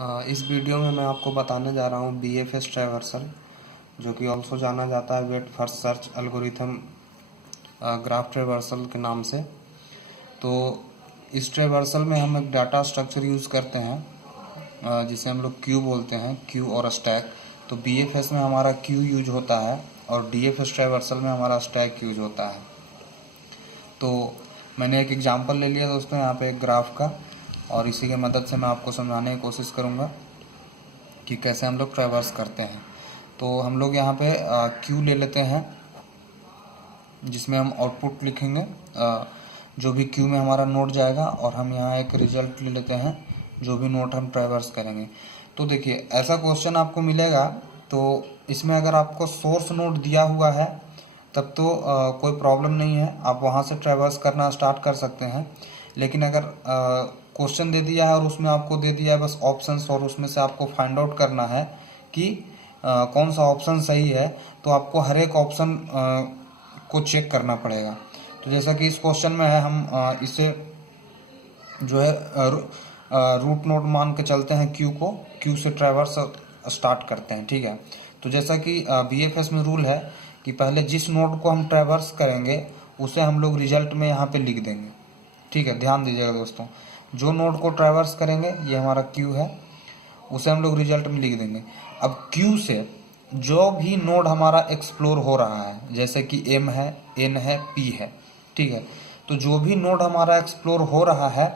इस वीडियो में मैं आपको बताने जा रहा हूँ BFS ट्रैवर्सल, जो कि ऑल्सो जाना जाता है weight first search algorithm graph traversal के नाम से। तो इस ट्रैवर्सल में हम एक डाटा स्ट्रक्चर यूज़ करते हैं जिसे हम लोग क्यू बोलते हैं, क्यू और स्टैक। तो BFS में हमारा क्यू यूज होता है और DFS ट्रैवर्सल में हमारा स्टैक यूज होता है। तो मैंने एक एग्जांपल ले लिया दोस्तों यहाँ पे एक ग्राफ का, और इसी की मदद से मैं आपको समझाने की कोशिश करूँगा कि कैसे हम लोग ट्रैवर्स करते हैं। तो हम लोग यहाँ पे क्यू ले लेते हैं जिसमें हम आउटपुट लिखेंगे, जो भी क्यू में हमारा नोड जाएगा, और हम यहाँ एक रिजल्ट ले लेते हैं जो भी नोड हम ट्रैवर्स करेंगे। तो देखिए ऐसा क्वेश्चन आपको मिलेगा, तो इसमें अगर आपको सोर्स नोड दिया हुआ है तब तो कोई प्रॉब्लम नहीं है, आप वहाँ से ट्रैवर्स करना स्टार्ट कर सकते हैं। लेकिन अगर क्वेश्चन दे दिया है और उसमें आपको दे दिया है बस ऑप्शंस, और उसमें से आपको फाइंड आउट करना है कि कौन सा ऑप्शन सही है, तो आपको हर एक ऑप्शन को चेक करना पड़ेगा। तो जैसा कि इस क्वेश्चन में है, हम इसे जो है रूट नोड मान के चलते हैं क्यू को, क्यू से ट्रैवर्स स्टार्ट करते हैं, ठीक है। तो जैसा कि BFS में रूल है कि पहले जिस नोड को हम ट्रैवर्स करेंगे उसे हम लोग रिजल्ट में यहाँ पे लिख देंगे, ठीक है। ध्यान दीजिएगा दोस्तों, जो नोड को ट्रैवर्स करेंगे, ये हमारा क्यू है, उसे हम लोग रिजल्ट में लिख देंगे। अब क्यू से जो भी नोड हमारा एक्सप्लोर हो रहा है, जैसे कि M है, N है, P है, ठीक है, तो जो भी नोड हमारा एक्सप्लोर हो रहा है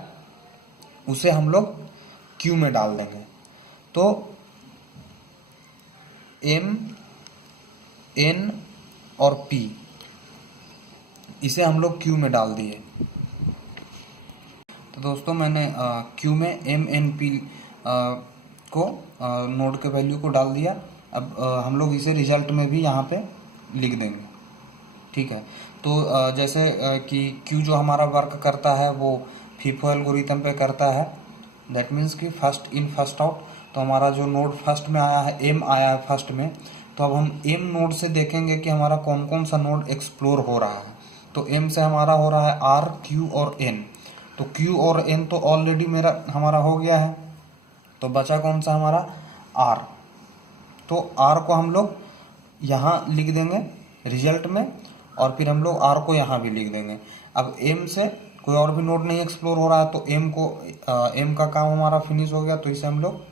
उसे हम लोग क्यू में डाल देंगे। तो M, N और P, इसे हम लोग क्यू में डाल दिए। तो दोस्तों मैंने क्यू में M, N, P को नोड के वैल्यू को डाल दिया। अब हम लोग इसे रिजल्ट में भी यहाँ पे लिख देंगे, ठीक है। तो जैसे कि क्यू जो हमारा वर्क करता है वो FIFO एल्गोरिथम पे करता है, दैट मीन्स कि फर्स्ट इन फर्स्ट आउट। तो हमारा जो नोड फर्स्ट में आया है, M आया है फर्स्ट में, तो अब हम M नोड से देखेंगे कि हमारा कौन कौन सा नोड एक्सप्लोर हो रहा है। तो M से हमारा हो रहा है R, Q और N। तो Q और N तो ऑलरेडी हमारा हो गया है, तो बचा कौन सा हमारा R। तो R को हम लोग यहाँ लिख देंगे रिजल्ट में, और फिर हम लोग R को यहाँ भी लिख देंगे। अब M से कोई और भी नोड नहीं एक्सप्लोर हो रहा है, तो M का काम हमारा फिनिश हो गया, तो इसे हम लोग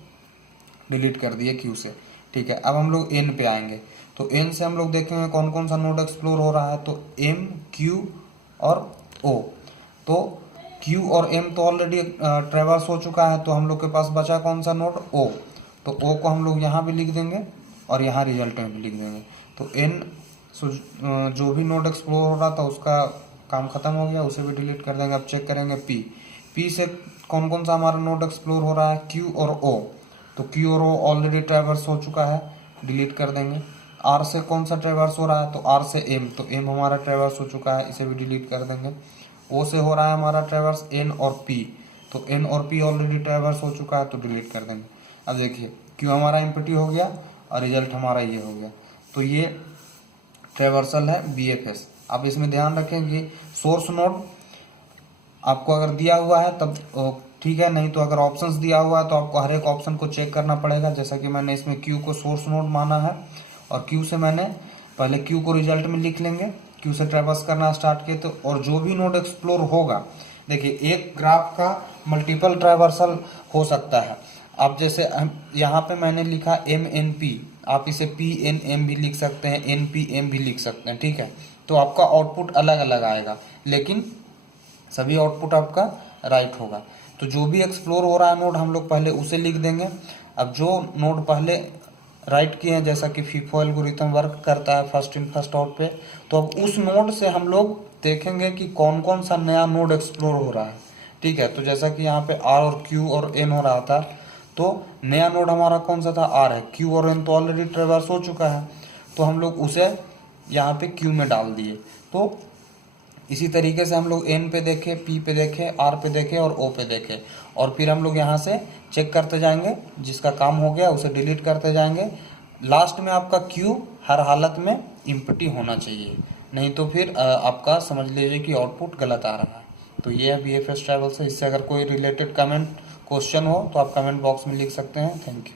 डिलीट कर दिए Q से, ठीक है। अब हम लोग N पे आएंगे, तो N से हम लोग देखेंगे कौन कौन सा नोड एक्सप्लोर हो रहा है, तो M, Q और O। तो Q और M तो ऑलरेडी ट्रैवर्स हो चुका है, तो हम लोग के पास बचा कौन सा नोड, O। तो O को हम लोग यहाँ भी लिख देंगे और यहाँ रिजल्ट में भी लिख देंगे। तो N जो भी नोड एक्सप्लोर हो रहा था उसका काम खत्म हो गया, उसे भी डिलीट कर देंगे। अब चेक करेंगे P से कौन कौन सा हमारा नोड एक्सप्लोर हो रहा है, Q और O। तो Q और O ऑलरेडी ट्रैवर्स हो चुका है, डिलीट कर देंगे। R से कौन सा ट्रैवर्स हो रहा है, तो R से M, तो M हमारा ट्रैवर्स हो चुका है, इसे भी डिलीट कर देंगे। O से हो रहा है हमारा ट्रैवर्स N और P, तो N और P ऑलरेडी ट्रैवर्स हो चुका है, तो डिलीट कर देंगे। अब देखिए Q हमारा एम्प्टी हो गया और रिजल्ट हमारा ये हो गया। तो ये ट्रैवर्सल है BFS। अब इसमें ध्यान रखें कि सोर्स नोड आपको अगर दिया हुआ है तब ठीक है, नहीं तो अगर ऑप्शंस दिया हुआ है तो आपको हर एक ऑप्शन को चेक करना पड़ेगा। जैसा कि मैंने इसमें क्यू को सोर्स नोड माना है, और क्यू से मैंने पहले क्यू को रिजल्ट में लिख लेंगे, क्यू से ट्रैवर्स करना स्टार्ट किए। तो और जो भी नोड एक्सप्लोर होगा, देखिए एक ग्राफ का मल्टीपल ट्रैवर्सल हो सकता है। अब जैसे यहाँ पे मैंने लिखा MNP, आप इसे PNM भी लिख सकते हैं, NPM भी लिख सकते हैं, ठीक है। तो आपका आउटपुट अलग अलग आएगा, लेकिन सभी आउटपुट आपका राइट होगा। तो जो भी एक्सप्लोर हो रहा है नोड, हम लोग पहले उसे लिख देंगे। अब जो नोड पहले राइट किए हैं, जैसा कि FIFO एल्गोरिथम वर्क करता है फर्स्ट इन फर्स्ट आउट पे, तो अब उस नोड से हम लोग देखेंगे कि कौन कौन सा नया नोड एक्सप्लोर हो रहा है, ठीक है। तो जैसा कि यहाँ पे R और Q और N हो रहा था, तो नया नोड हमारा कौन सा था, R है। Q और N तो ऑलरेडी ट्रैवर्स हो चुका है, तो हम लोग उसे यहाँ पे Q में डाल दिए। तो इसी तरीके से हम लोग N पे देखें, P पे देखें, R पे देखें और O पे देखें, और फिर हम लोग यहाँ से चेक करते जाएंगे, जिसका काम हो गया उसे डिलीट करते जाएंगे। लास्ट में आपका Q हर हालत में एम्प्टी होना चाहिए, नहीं तो फिर आपका समझ लीजिए कि आउटपुट गलत आ रहा है। तो ये है BFS ट्रैवर्सल से। इससे अगर कोई रिलेटेड कमेंट क्वेश्चन हो तो आप कमेंट बॉक्स में लिख सकते हैं। Thank you.